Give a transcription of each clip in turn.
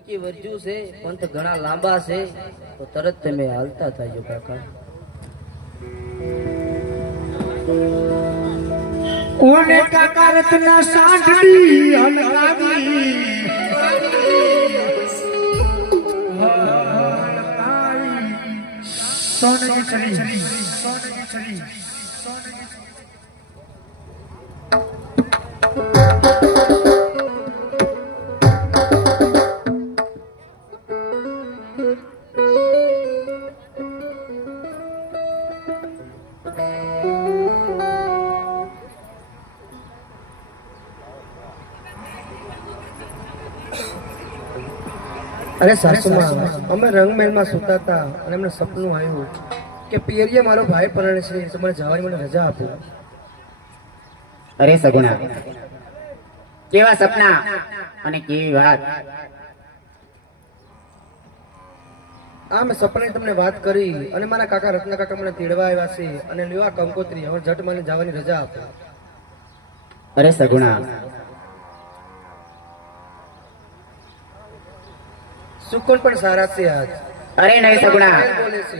ટૂંકી વર્જુ છે પંથ ઘણા લાંબા છે તો તરત તમે હાલતા થાજો કાકા. ઓને કાકા રત્ના સાંઢડી હલકાવી સોનકી ચડી અરે સાસુમાં અમે રંગમહેલમાં સૂતા હતા અને અમને સપનું આવ્યું કે પિયરીએ મારો ભાઈ પરણે છે તો મને જવાની મને રજા આપો. અરે સગુણા, કેવા સપના અને કેવી વાત. આ મેં સપનાની તમને વાત કરી અને મારા કાકા રત્ના કાકા મને તેડવા આવ્યા છે અને લેવા કંકોત્રી હવે ઝટ મને જવાની રજા આપો. અરે સગુણા, સુકોન પણ સારા છે આજ. અરે નહીં સગુણા, બોલે છે.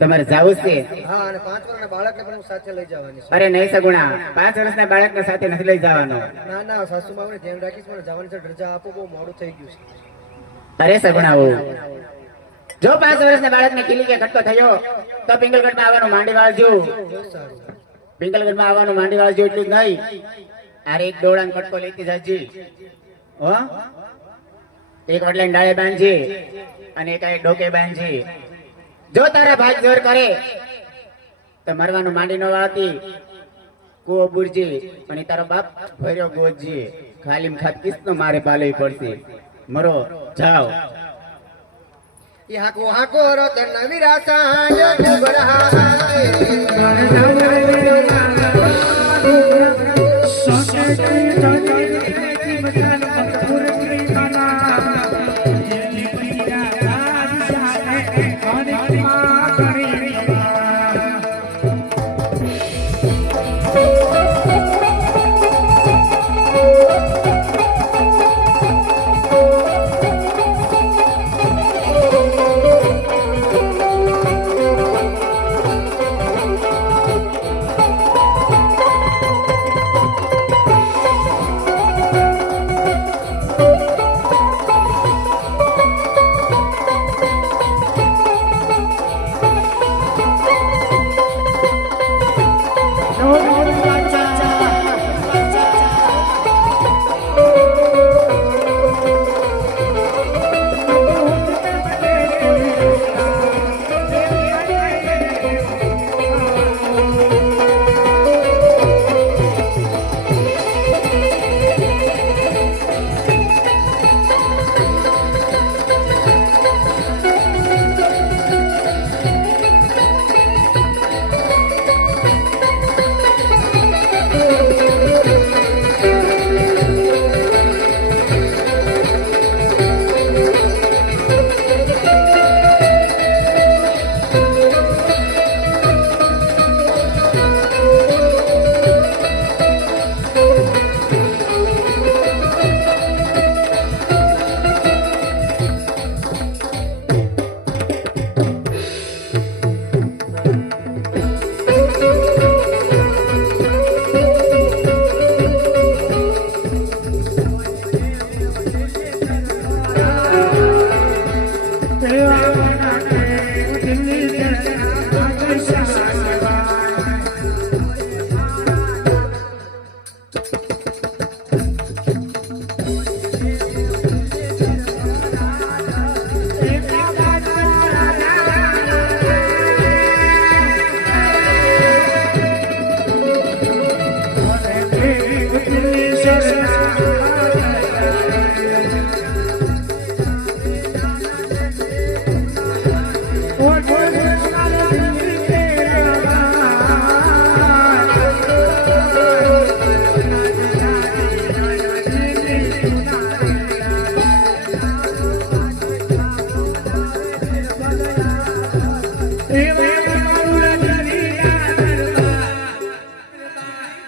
તમારે જાવું છે? હા, અને 5 વર્ષના બાળકને પણ હું સાથે લઈ જવાની છે. અરે નહીં સગુણા, 5 વર્ષના બાળકને સાથે નથી લઈ જવાનો. ના ના સાસુમાં મને ધ્યાન રાખીશ, મને જવાની છે રજા આપો, બહુ મોડું થઈ ગયું છે. અરે સગુણા, જો 5 વર્ષના બાળકને કિલી કે ઘટકો થયો તો પિંગલગઢમાં આવવાનું માંડી વાળજો. બહુ સારું. પિંગલગઢમાં આવવાનું માંડી વાળજો. એટલું જ નહીં, અરે એક દોડાનો કટકો લેતી જાજી હો. એક વડલા ડાળે બાંધજી અને એક ડોકે બાંધજી. જો તારા ભાગ જોર કરે તો મરવાનું માંડી નો વાળતી કુવો બુરજી અને તારો બાપ ભર્યો ગોજી. ખાલી ખાત કિસનો મારે પાલવી પડશે. મરો જાઓ. ઈ હાકો હાકો રોત નવી રાસા જો જુગડાય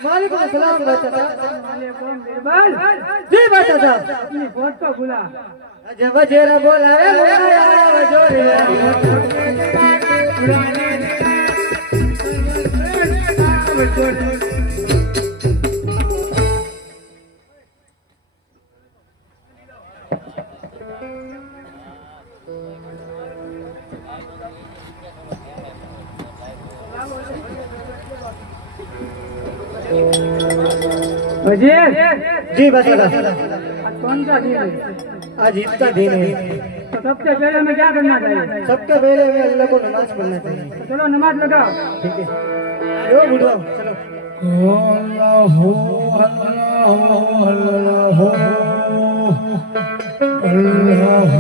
वालेकुम अस्सलाम। वालेकुम बिरबल जी बता साहब अपनी वोट को बुला जब जेरा बोलावे बोलावे जोरे वजीर जी बता आज कौन सा दिन है आज ईद का दिन है तो सबसे पहले हमें क्या करना चाहिए सबके पहले में अल्लाह को नमाज पढ़ना चाहिए तो चलो नमाज लगाओ ठीक है यो बुढ़वा चलो अल्लाह अल्लाह अल्लाह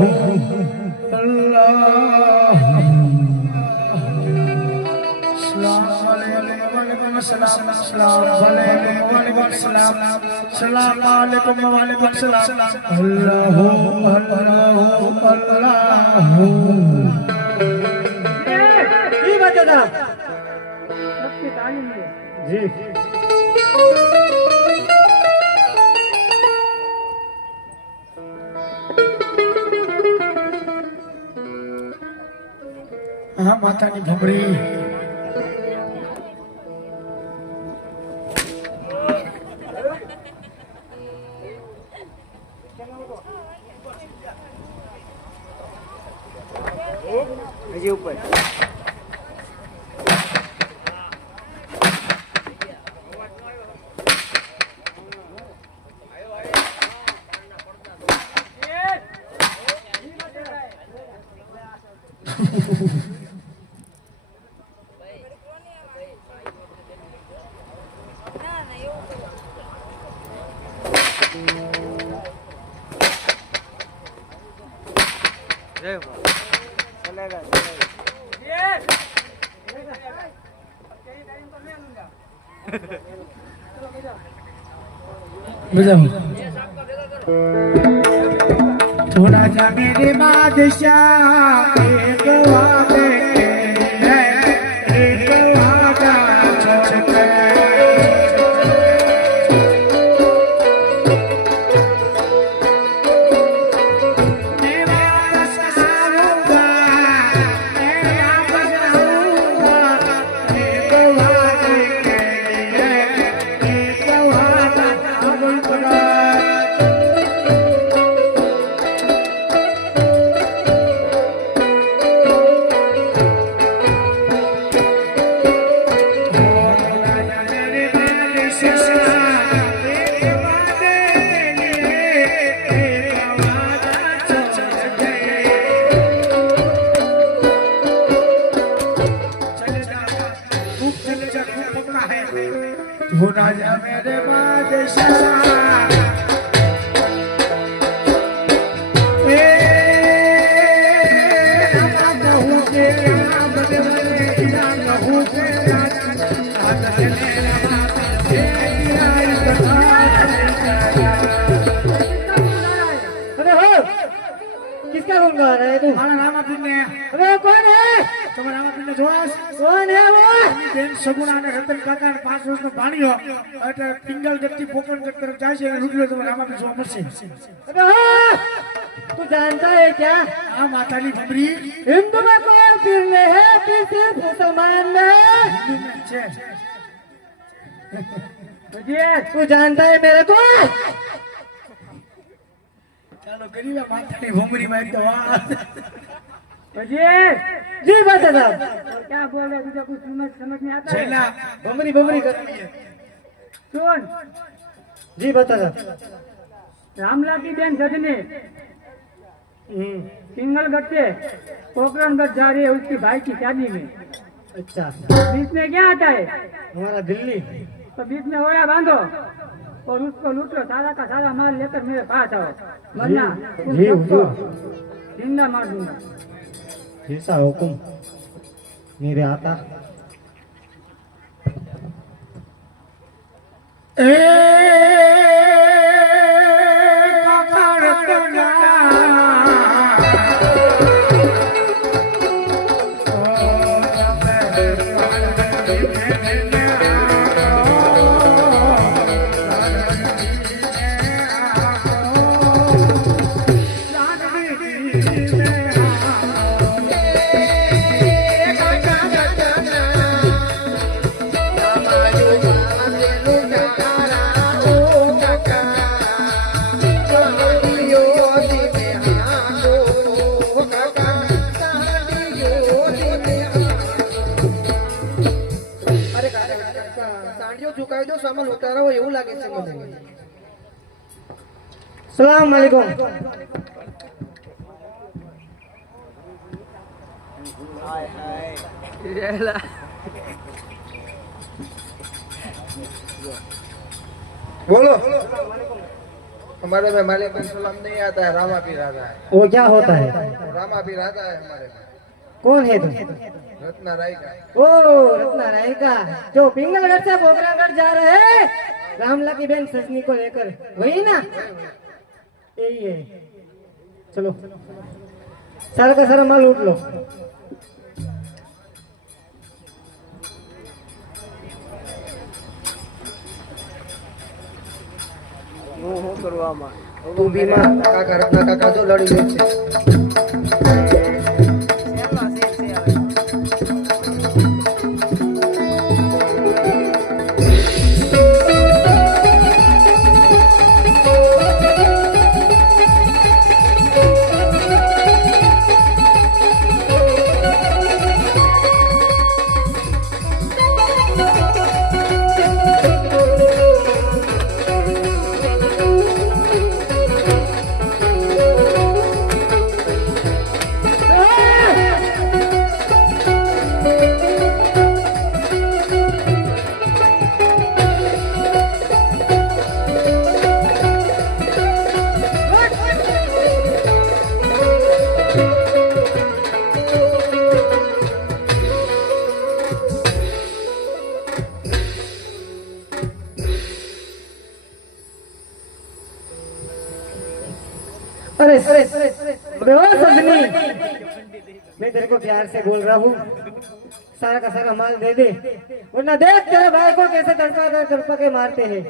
जी बता सबकी तालीम है जी हाँ माता की भमरी जी ऊपर थोड़ा जा मेरे बादशाह एक वादे एक वादा छोड़ हो राजा मेरे बादशाह ए राम कहूँ के राम बदले राम कहूँ के राम चले राम अरे हो किसका गुण गा रहा है तू मारा रामापीर ने अरे कौन है तुम्हारा रामापीर ने જોવાસ कौन है वो બેન સગુણા અને રતન કાકા ને 5 વર્ષનો ભાણિયો એટલે પિંગલ ગતિ પોકણગઢ તરફ જાય છે રૂપિયો તમારા રામાપીર જોવા મળશે अबे हो तू जानता है क्या આ માતાની ભમરી हिंदू में कौन पीर ने है पीर सिर्फ मुसलमान में है છે तू जानता है मेरे को ચાલો ગરીબા માતાની ભમરી માં એક તો વાત जी बता साहब क्या बोल रहे तुझे कुछ समझ नहीं आता है बमरी बमरी कर सुन जी बता साहब रामला की बहन सजने सिंगलगढ़ से पोखरणगढ़ जा रही है उसकी भाई की शादी में अच्छा बीच में क्या आता है हमारा दिल्ली तो बीच में ओया बांधो और उसको लूट लो सारा का सारा माल लेकर मेरे पास आओ वरना तुम जी सबको हुजूर जिंदा मार दूंगा जैसा हुकुम मेरे आता સાંઢિયો ઝુકાવી દો સામાન ઉતારો એવું લાગે છે મને. સલામ વાલેકુમ. बोलो हमारे में मालिक बिन सलाम नहीं आता है, रामा पीर आता है. वो क्या होता है? रामा पीर आता है हमारे में. कौन है तुम? रत्ना राय का. ओ रत्ना राय का, जो पिंगलगढ़ से बोबरागढ़ जा रहे हैं रामला की बहन सजनी को लेकर, वही ना? यही है. चलो सारा का सारा माल लूट लो. તું બીમાં કાકા રત્ના કાકા તો લડી ગયો છે. अरे अबे ओ सजनी, मैं तेरे को प्यार से बोल रहा हूँ, सारा का सारा माल दे दे, वरना देख तेरे भाई को कैसे तड़पा के मारते हैं.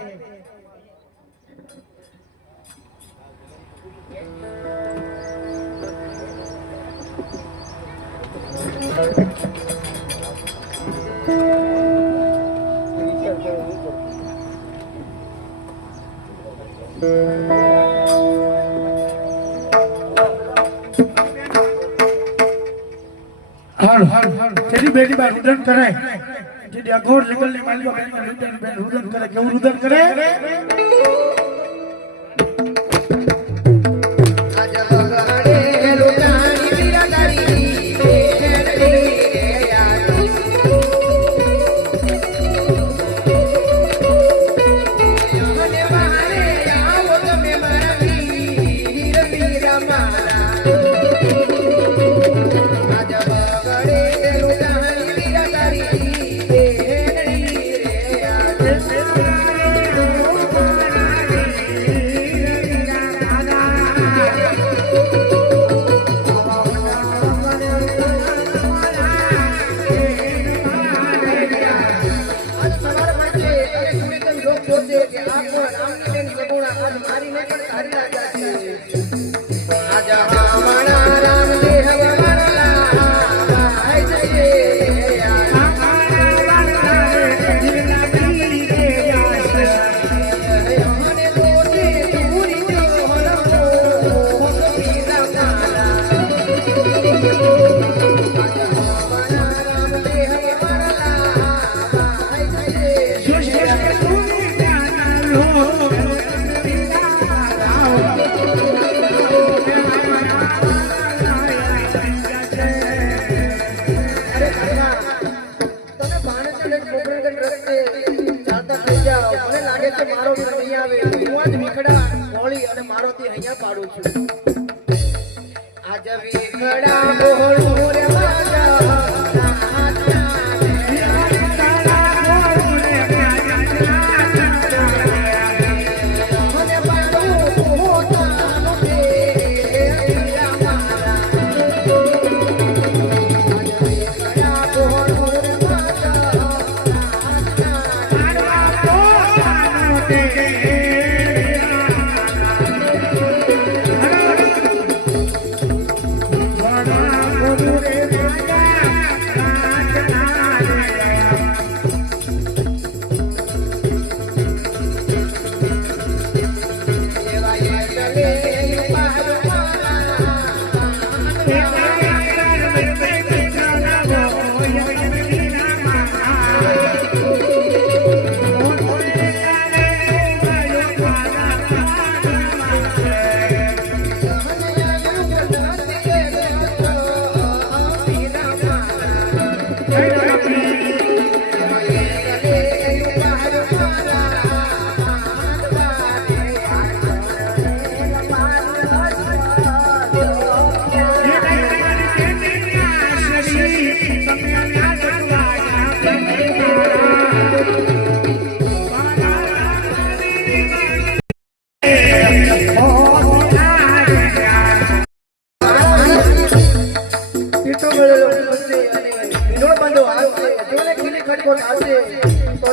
તેની બેટી બાર રુદન કરે, જેથી અઘોર જંગલની માલિકો બેન રુદન કરે. કેવું રુદન કરે? પીઠો ગળેલો પત્ની અને વિનોદ બાંધો હાથ છે. જેને ખીલી ખટકોટ આવશે તો